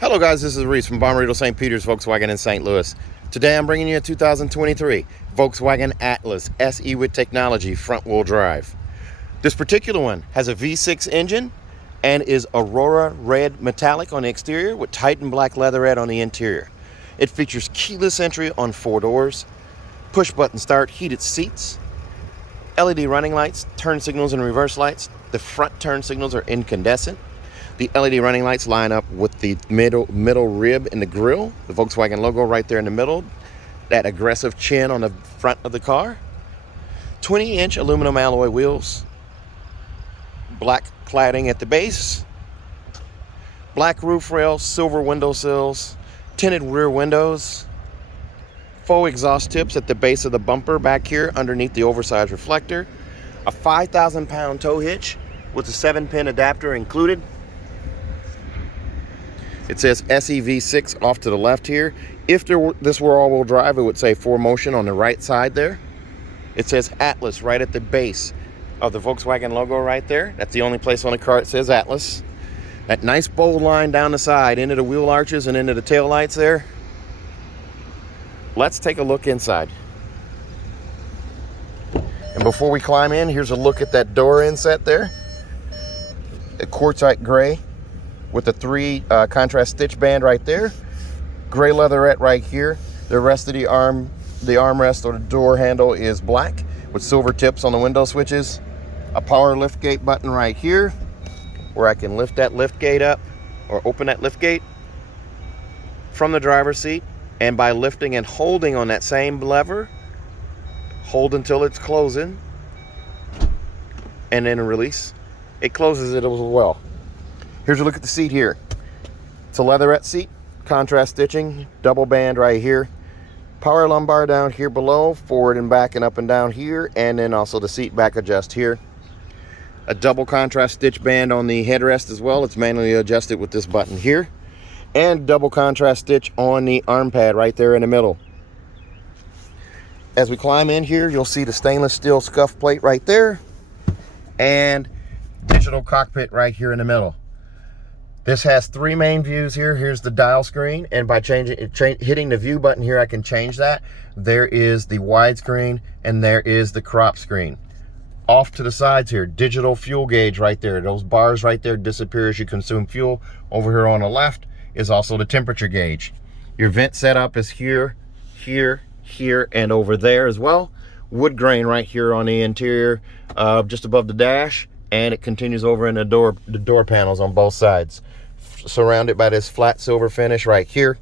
Hello guys, this is Reese from Bommarito St. Peter's Volkswagen in St. Louis. Today I'm bringing you a 2023 Volkswagen Atlas SE with technology front wheel drive. This particular one has a V6 engine and is Aurora red metallic on the exterior with Titan black leatherette on the interior. It features keyless entry on 4 doors, push button start, heated seats, LED running lights, turn signals and reverse lights. The front turn signals are incandescent. The LED running lights line up with the middle rib in the grille, the Volkswagen logo right there in the middle, that aggressive chin on the front of the car. 20-inch aluminum alloy wheels, black cladding at the base, black roof rails, silver window sills, tinted rear windows, faux exhaust tips at the base of the bumper back here underneath the oversized reflector, a 5,000-pound tow hitch with a 7-pin adapter included. It says SEV6 off to the left here. If this were all-wheel drive, it would say 4Motion on the right side there. It says Atlas right at the base of the Volkswagen logo right there. That's the only place on the car it says Atlas. That nice bold line down the side into the wheel arches and into the tail lights there. Let's take a look inside. And before we climb in, here's a look at that door inset there. A quartzite gray with the 3 contrast stitch band right there. Gray leatherette right here. The rest of the armrest or the door handle is black with silver tips on the window switches. A power lift gate button right here where I can lift that lift gate up or open that lift gate from the driver's seat. And by lifting and holding on that same lever, hold until it's closing and then release, it closes it as well. Here's a look at the seat here. It's a leatherette seat, contrast stitching, double band right here. Power lumbar down here below, forward and back and up and down here, and then also the seat back adjust here. A double contrast stitch band on the headrest as well. It's manually adjusted with this button here. And double contrast stitch on the arm pad right there in the middle. As we climb in here, you'll see the stainless steel scuff plate right there and digital cockpit right here in the middle. This has 3 main views here. Here's the dial screen, and by hitting the view button here, I can change that. There is the widescreen, and there is the crop screen. Off to the sides here, digital fuel gauge right there. Those bars right there disappear as you consume fuel. Over here on the left is also the temperature gauge. Your vent setup is here, here, here, and over there as well. Wood grain right here on the interior, just above the dash, and it continues over in the door panels on both sides. Surrounded by this flat silver finish right here.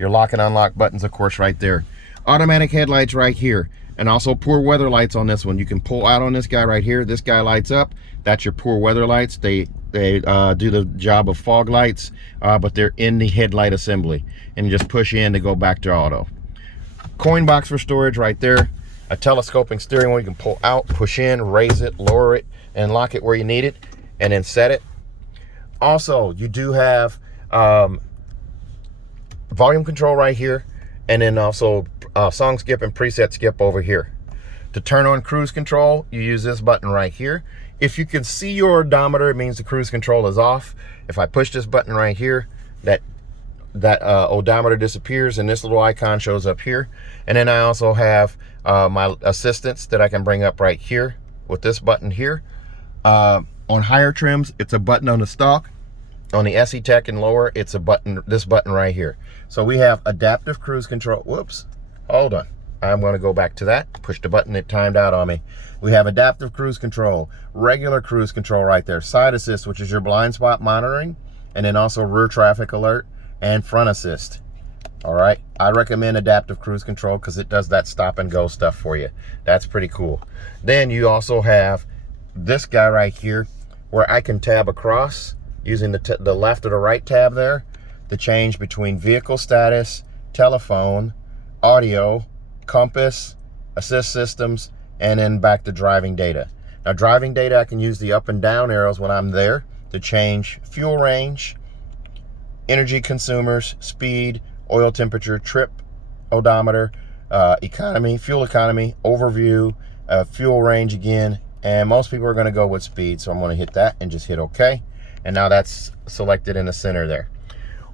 Your lock and unlock buttons, of course, right there. Automatic headlights right here, and also poor weather lights on this one. You can pull out on this guy right here. This guy lights up. That's your poor weather lights. They do the job of fog lights, but they're in the headlight assembly, and you just push in to go back to auto. Coin box for storage right there. A telescoping steering wheel you can pull out, push in, raise it, lower it, and lock it where you need it, and then set it. Also, you do have volume control right here, and then also song skip and preset skip over here. To turn on cruise control, you use this button right here. If you can see your odometer, it means the cruise control is off. If I push this button right here, that odometer disappears and this little icon shows up here. And then I also have my assistants that I can bring up right here with this button here. On higher trims, it's a button on the stalk. On the SE Tech and lower, it's a button, this button right here. So we have adaptive cruise control. Whoops, hold on. I'm going to go back to that. Push the button, it timed out on me. We have adaptive cruise control, regular cruise control right there, side assist, which is your blind spot monitoring, and then also rear traffic alert and front assist. All right, I recommend adaptive cruise control because it does that stop and go stuff for you. That's pretty cool. Then you also have this guy right here where I can tab across using the left or the right tab there to change between vehicle status, telephone, audio, compass, assist systems, and then back to driving data. Now driving data, I can use the up and down arrows when I'm there to change fuel range, energy consumers, speed, oil temperature, trip odometer, economy, fuel economy, overview, fuel range again, and most people are going to go with speed, so I'm going to hit that and just hit OK. And now that's selected in the center there.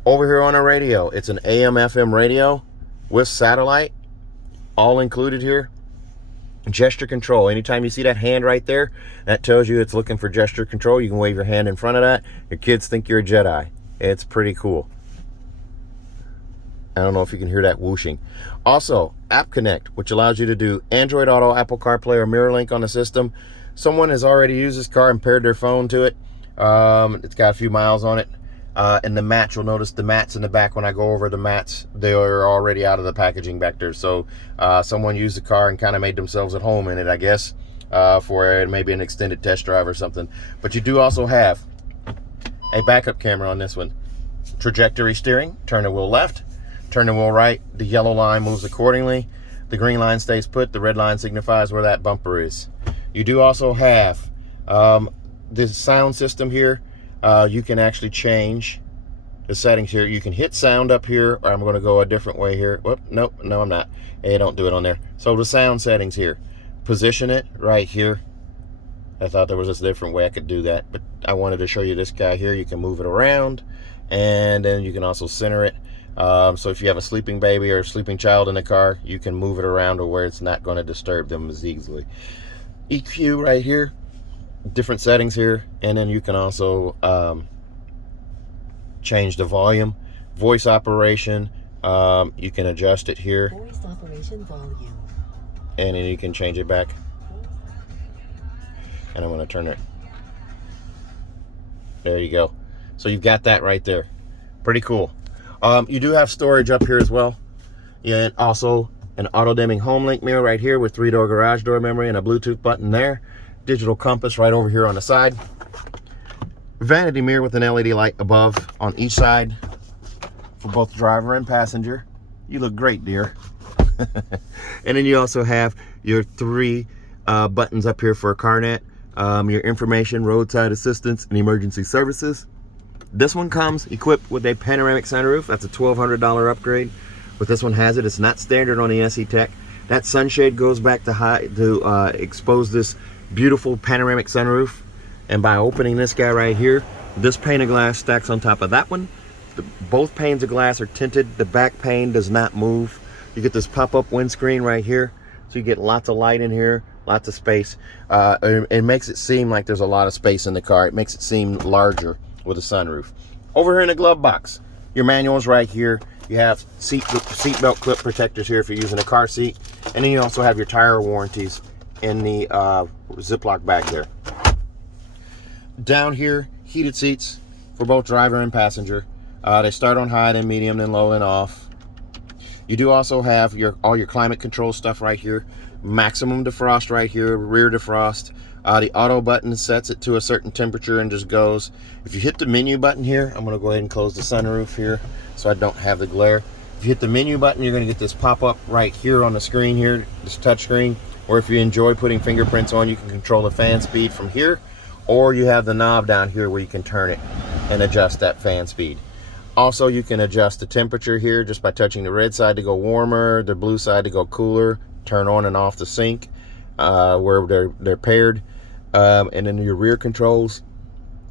Over here on our radio, it's an AM FM radio with satellite, all included here. Gesture control. Anytime you see that hand right there, that tells you it's looking for gesture control. You can wave your hand in front of that. Your kids think you're a Jedi. It's pretty cool. I don't know if you can hear that whooshing. Also, App Connect, which allows you to do Android Auto, Apple CarPlay, or MirrorLink on the system. Someone has already used this car and paired their phone to it. It's got a few miles on it. And the mats, you'll notice the mats in the back. When I go over the mats, they are already out of the packaging back there. So someone used the car and kind of made themselves at home in it, I guess, for maybe an extended test drive or something. But you do also have a backup camera on this one. Trajectory steering, turn the wheel left, turn the wheel right. The yellow line moves accordingly. The green line stays put. The red line signifies where that bumper is. You do also have this sound system here. You can actually change the settings here. You can hit sound up here, or I'm going to go a different way here. Whoop, nope, no, I'm not. Hey, don't do it on there. So the sound settings here, position it right here. I thought there was a different way I could do that, but I wanted to show you this guy here. You can move it around, and then you can also center it. So if you have a sleeping baby or a sleeping child in the car, you can move it around to where it's not going to disturb them as easily. EQ right here, different settings here, and then you can also change the volume. Voice operation, you can adjust it here. Voice operation volume. And then you can change it back. And I'm going to turn it. There you go. So you've got that right there. Pretty cool. You do have storage up here as well. Yeah, and also an auto-dimming home link mirror right here with 3-door garage door memory and a Bluetooth button there. Digital compass right over here on the side. Vanity mirror with an LED light above on each side for both driver and passenger. You look great, dear. And then you also have your 3 buttons up here for CarNet, your information, roadside assistance, and emergency services. This one comes equipped with a panoramic sunroof. That's a $1,200 upgrade. But this one has it. It's not standard on the SE Tech. That sunshade goes back to expose this beautiful panoramic sunroof. And by opening this guy right here, this pane of glass stacks on top of that one. Both panes of glass are tinted. The back pane does not move. You get this pop-up windscreen right here. So you get lots of light in here, lots of space. It makes it seem like there's a lot of space in the car. It makes it seem larger with a sunroof. Over here in the glove box, your manual's right here. You have seat belt clip protectors here if you're using a car seat. And then you also have your tire warranties in the Ziploc bag there. Down here, heated seats for both driver and passenger. They start on high, then medium, then low, then off. You do also have all your climate control stuff right here. Maximum defrost right here, rear defrost. The auto button sets it to a certain temperature and just goes. If you hit the menu button here, I'm going to go ahead and close the sunroof here so I don't have the glare. If you hit the menu button, you're going to get this pop-up right here on the screen here, this touch screen. Or if you enjoy putting fingerprints on, you can control the fan speed from here. Or you have the knob down here where you can turn it and adjust that fan speed. Also, you can adjust the temperature here just by touching the red side to go warmer, the blue side to go cooler, turn on and off the sync where they're paired. And then your rear controls,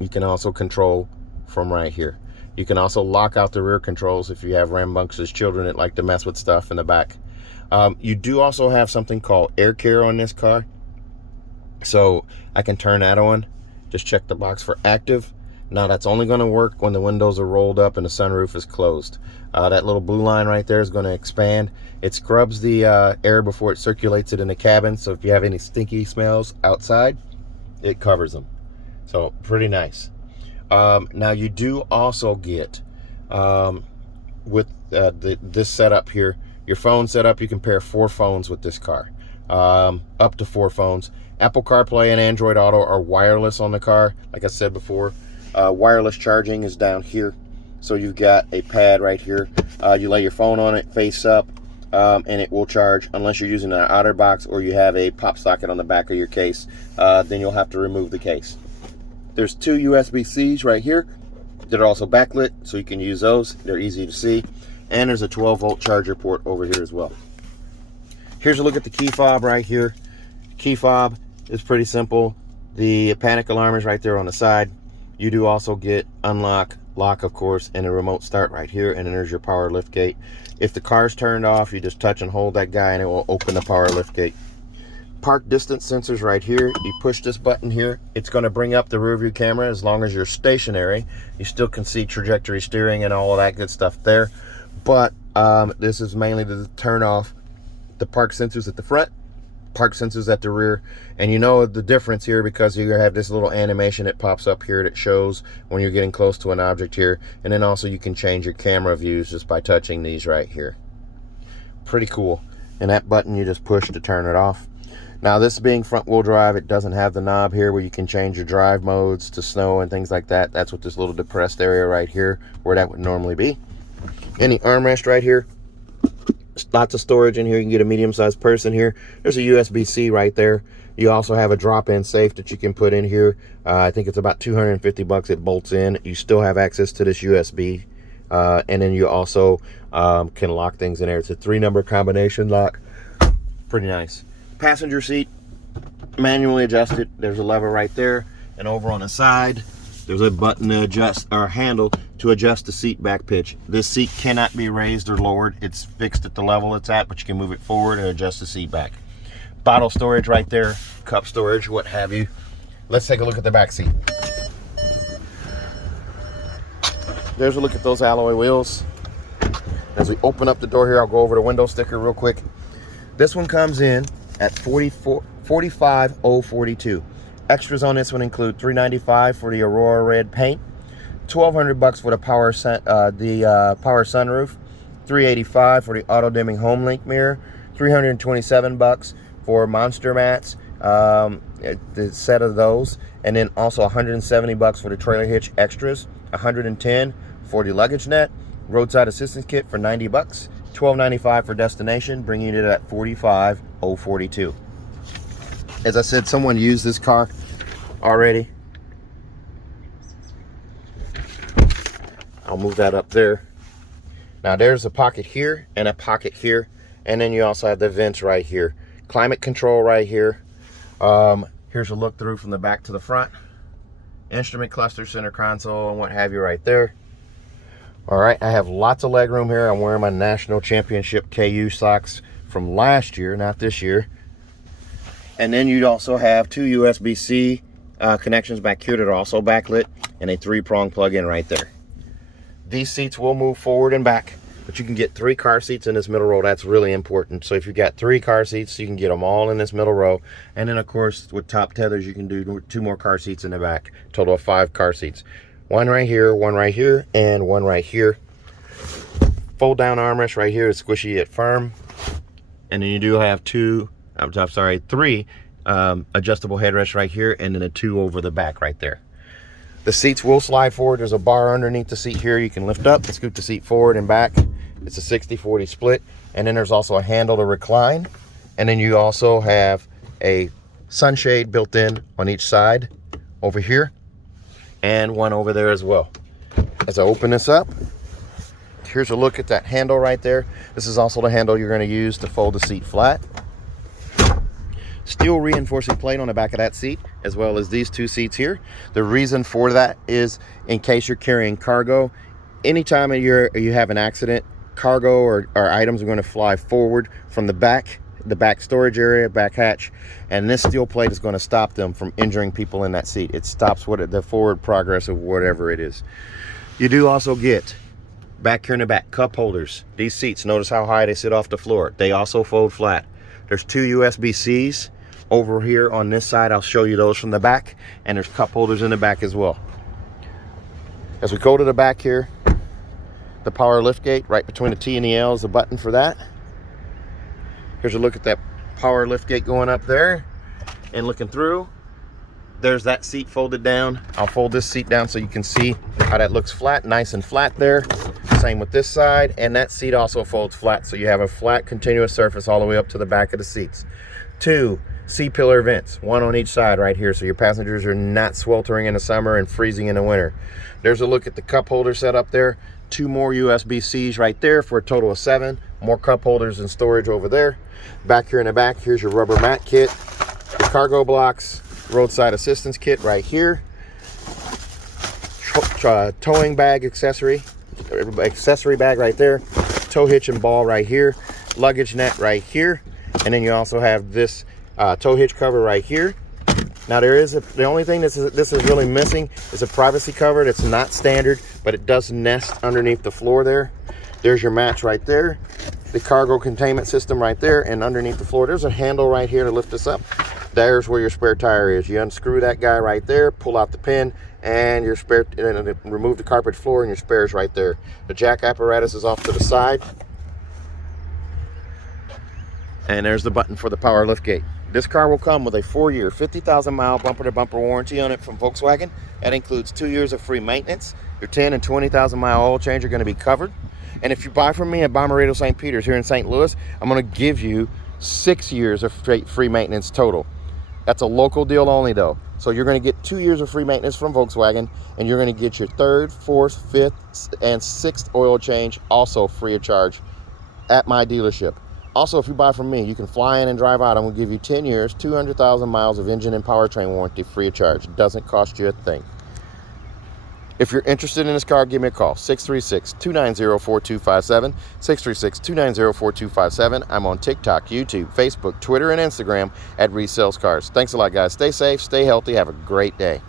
you can also control from right here. You can also lock out the rear controls if you have rambunctious children that like to mess with stuff in the back. You do also have something called air care on this car. So I can turn that on. Just check the box for active. Now that's only going to work when the windows are rolled up and the sunroof is closed. That little blue line right there is going to expand. It scrubs the air before it circulates it in the cabin. So if you have any stinky smells outside, it covers them. So pretty nice. Now you do also get with this setup here, your phone setup, you can pair 4 phones with this car. Up to 4 phones. Apple CarPlay and Android Auto are wireless on the car. Like I said before, wireless charging is down here. So you've got a pad right here. You lay your phone on it face up, and it will charge unless you're using an OtterBox or you have a pop socket on the back of your case. Then you'll have to remove the case. There's 2 USB-Cs right here that are also backlit, so you can use those. They're easy to see. And there's a 12-volt charger port over here as well. Here's a look at the key fob right here. Key fob is pretty simple. The panic alarm is right there on the side. You do also get unlock, lock, of course, and a remote start right here, and then there's your power lift gate. If the car's turned off, you just touch and hold that guy and it will open the power lift gate. Park distance sensors right here. You push this button here, it's going to bring up the rear view camera. As long as you're stationary, you still can see trajectory steering and all of that good stuff there. But this is mainly to turn off the park sensors at the front, park sensors at the rear. And you know the difference here because you have this little animation that pops up here that shows when you're getting close to an object here. And then also you can change your camera views just by touching these right here. Pretty cool. And that button you just push to turn it off. Now, this being front wheel drive, it doesn't have the knob here where you can change your drive modes to snow and things like that. That's what this little depressed area right here where that would normally be. Any armrest right here. Lots of storage in here. You can get a medium-sized person here. There's a USB-C right there. You also have a drop-in safe that you can put in here. I think it's about 250 bucks. It bolts in. You still have access to this USB. And then you also can lock things in there. It's a 3-number combination lock. Pretty nice. Passenger seat, manually adjusted. There's a lever right there. And over on the side, there's a button to adjust, or a handle to adjust the seat back pitch. This seat cannot be raised or lowered. It's fixed at the level it's at, but you can move it forward and adjust the seat back. Bottle storage right there, cup storage, what have you. Let's take a look at the back seat. There's a look at those alloy wheels. As we open up the door here, I'll go over the window sticker real quick. This one comes in at $45,042. Extras on this one include $395 for the Aurora red paint, $1,200 for the power sunroof, $385 for the auto dimming home link mirror, $327 for monster mats, the set of those, and then also $170 for the trailer hitch extras, $110 for the luggage net, roadside assistance kit for $90, $12.95 for destination, bringing it at $45,042. As I said, someone used this car already. I'll move that up there. Now there's a pocket here and a pocket here, and then you also have the vents right here. Climate control right here. Here's a look through from the back to the front. Instrument cluster, center console, and what have you right there. All right, I have lots of leg room here. I'm wearing my National Championship KU socks from last year, not this year. And then you'd also have 2 USB-C connections back here that are also backlit, and a 3-prong plug-in right there. These seats will move forward and back, but you can get 3 car seats in this middle row. That's really important. So if you've got 3 car seats, you can get them all in this middle row. And then, of course, with top tethers, you can do 2 more car seats in the back. Total of 5 car seats. 1 right here, 1 right here, and 1 right here. Fold down armrest right here is squishy yet firm. And then you do have 3 adjustable headrests right here, and then a 2 over the back right there. The seats will slide forward. There's a bar underneath the seat here. You can lift up and scoot the seat forward and back. It's a 60-40 split. And then there's also a handle to recline. And then you also have a sunshade built in on each side over here, and 1 over there as well. As I open this up, here's a look at that handle right there. This is also the handle you're going to use to fold the seat flat. Steel reinforcing plate on the back of that seat, as well as these 2 seats here. The reason for that is in case you're carrying cargo. Anytime you have an accident, cargo or items are going to fly forward from the back storage area, back hatch, and this steel plate is going to stop them from injuring people in that seat. It stops the forward progress of whatever it is. You do also get, back here in the back, cup holders. These seats, notice how high they sit off the floor. They also fold flat. There's 2 USB-Cs over here on this side. I'll show you those from the back, and there's cup holders in the back as well. As we go to the back here, the power lift gate right between the T and the L is the button for that. Here's a look at that power lift gate going up there, and looking through, there's that seat folded down. I'll fold this seat down so you can see how that looks flat, nice and flat there. Same with this side, and that seat also folds flat, so you have a flat continuous surface all the way up to the back of the seats. 2 C-pillar vents, 1 on each side right here, so your passengers are not sweltering in the summer and freezing in the winter. There's a look at the cup holder set up there. 2 more USB-Cs right there for a total of 7. More cup holders and storage over there. Back here in the back, here's your rubber mat kit, the cargo blocks, roadside assistance kit right here. towing bag accessory bag right there, tow hitch and ball right here, luggage net right here, and then you also have this tow hitch cover right here. Now the only thing this is really missing is a privacy cover. It's not standard, but it does nest underneath the floor there. There's your match right there, the cargo containment system right there, and underneath the floor there's a handle right here to lift this up. There's where your spare tire is. You unscrew that guy right there, pull out the pin, and your spare, and remove the carpet floor, and your spare's right there. The jack apparatus is off to the side, and there's the button for the power lift gate. This car will come with a 4-year, 50,000-mile bumper-to-bumper warranty on it from Volkswagen. That includes 2 years of free maintenance. Your 10 and 20,000-mile oil change are going to be covered. And if you buy from me at Bommarito St. Peter's here in St. Louis, I'm going to give you 6 years of free maintenance total. That's a local deal only, though. So you're going to get 2 years of free maintenance from Volkswagen, and you're going to get your 3rd, 4th, 5th, and 6th oil change also free of charge at my dealership. Also, if you buy from me, you can fly in and drive out. I'm going to give you 10 years, 200,000 miles of engine and powertrain warranty free of charge. It doesn't cost you a thing. If you're interested in this car, give me a call, 636-290-4257, 636-290-4257. I'm on TikTok, YouTube, Facebook, Twitter, and Instagram at Reese Sells Cars. Thanks a lot, guys. Stay safe, stay healthy, have a great day.